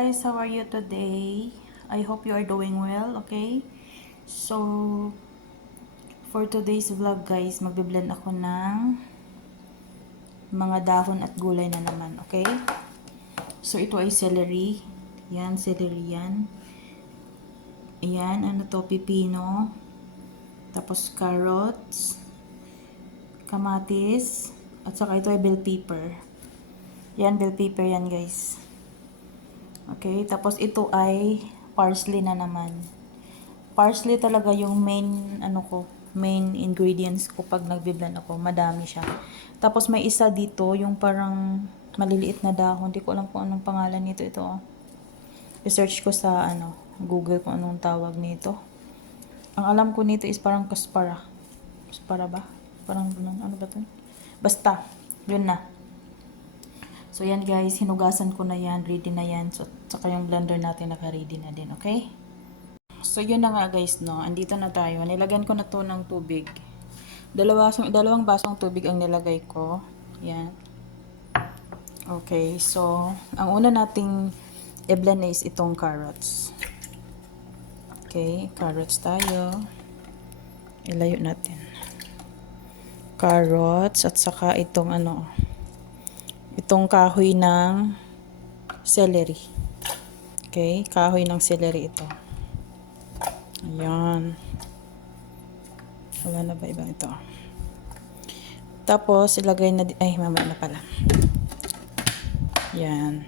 guys, how are you today? I hope you are doing well, okay? So, for today's vlog guys, magbe-blend ako ng mga dahon at gulay na naman, okay? So, ito ay celery. Yan, celery yan. Ayan, ano to, pipino. Tapos carrots, kamatis, at saka ito ay bell pepper. Yan, bell pepper yan guys. Okay, tapos ito ay parsley na naman. Parsley talaga yung main main ingredients ko pag nagbi-blend ako. Madami siya. Tapos may isa dito, yung parang maliliit na dahon. Hindi ko alam kung anong pangalan nito ito. I-search ko sa Google kung anong tawag nito. Ang alam ko nito is parang kuspara. Kuspara ba? Parang ano ba 'to? Basta, yun na. So, yan guys, hinugasan ko na yan, ready na yan. So, saka yung blender natin naka-ready na din, okay? So, yun na nga guys, no. Andito na tayo. Nilagyan ko na to ng tubig. Dalawang basong tubig ang nilagay ko. Yan. Okay, so, ang una nating i-blend is itong carrots. Okay, carrots tayo. Ilayo natin. Carrots at saka itong itong kahoy ng celery. Okay, kahoy ng celery ito. Ayan. Wala na ba ibang ito? Tapos, ilagay na, ay, mamaya na pala. Ayan.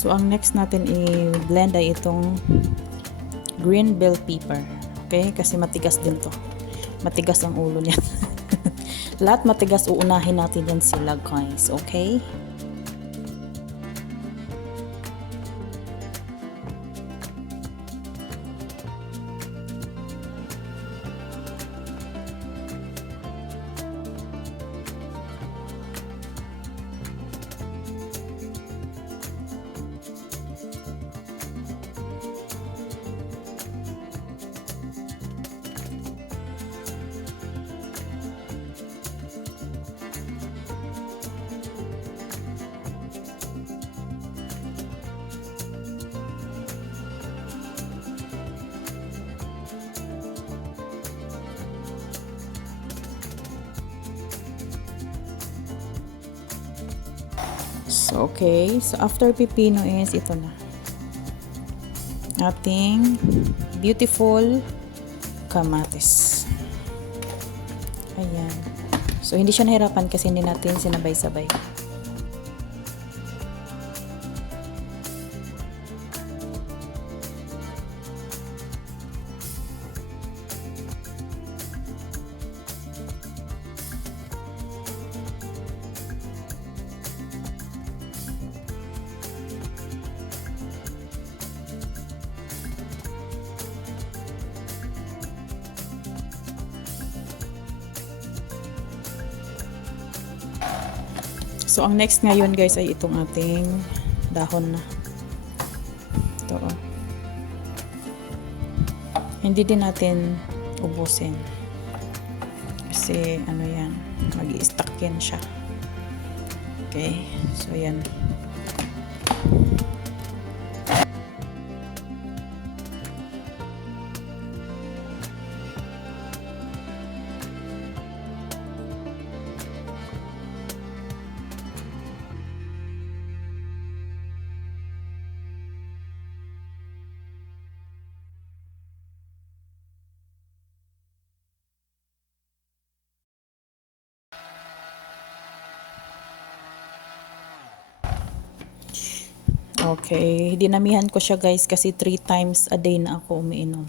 So, ang next natin i-blend ay itong green bell pepper. Okay? Kasi matigas din to. Matigas ang ulo niya. Lahat matigas, uunahin natin yan sila guys. Okay? So, okay. So, after pipino is ito na. Ating beautiful kamatis. Ayan. So, hindi siya nahirapan kasi hindi natin sinabay-sabay. So, ang next ngayon guys ay itong ating dahon na. Ito. Hindi din natin ubusin. Kasi yan, mag-i-stack yan siya. Okay. So, yan. Okay, dinamihan ko siya guys kasi 3 times a day na ako umiinom.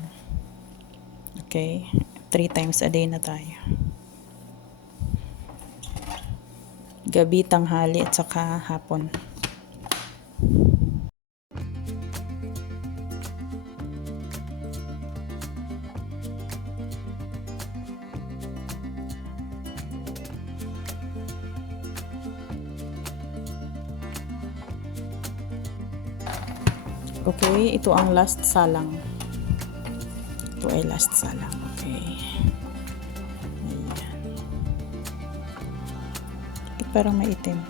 Okay, 3 times a day na tayo. Gabi, tanghali at saka hapon. Okay, ito ang last salang. Ito ay last salang. Okay. Ayan. Bakit parang may itim?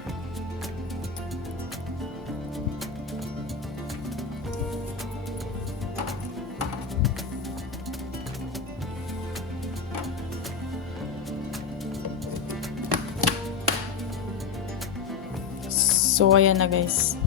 So, ayan na guys.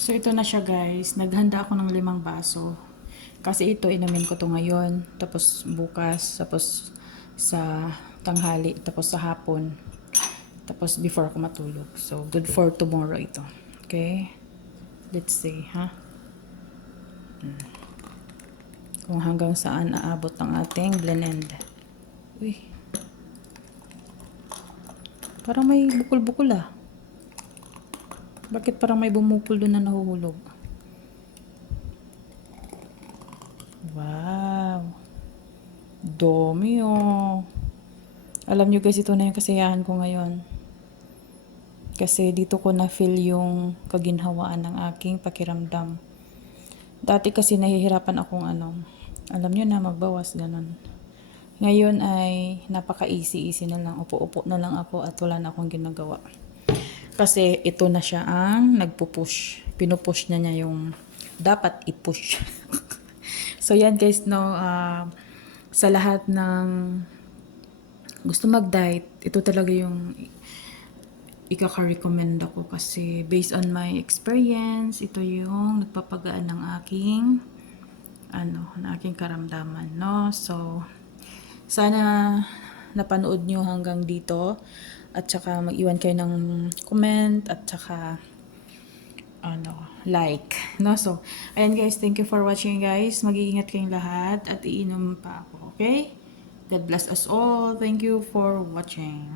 So, ito na siya guys. Naghanda ako ng 5 baso. Kasi ito, inumin ko to ngayon. Tapos bukas. Tapos sa tanghali. Tapos sa hapon. Tapos before ako matulog. So, good for tomorrow ito. Okay? Let's see, ha? Kung hanggang saan aabot ang ating blend. Uy. Parang may bukol-bukol ah. Bakit parang may bumukol doon na nahuhulog? Wow. Dami oh. Alam nyo guys, ito na yung kasiyahan ko ngayon. Kasi dito ko na-feel yung kaginhawaan ng aking pakiramdam. Dati kasi nahihirapan akong alam nyo na, magbawas, ganun. Ngayon ay napaka-easy na lang. Upo-upo na lang ako at wala na akong ginagawa. Kasi ito na siya ang nagpupush. Pinupush na niya yung dapat i-push. So yan guys, no, sa lahat ng gusto mag-diet, ito talaga yung ikaka-recommend ako kasi based on my experience, ito yung nagpapagaan ng aking karamdaman, no? So sana napanood nyo hanggang dito at saka mag-iwan kayo ng comment at saka like, no? So ayan guys, thank you for watching guys. Mag-iingat kayong lahat at iinom pa ako, okay? God bless us all. Thank you for watching.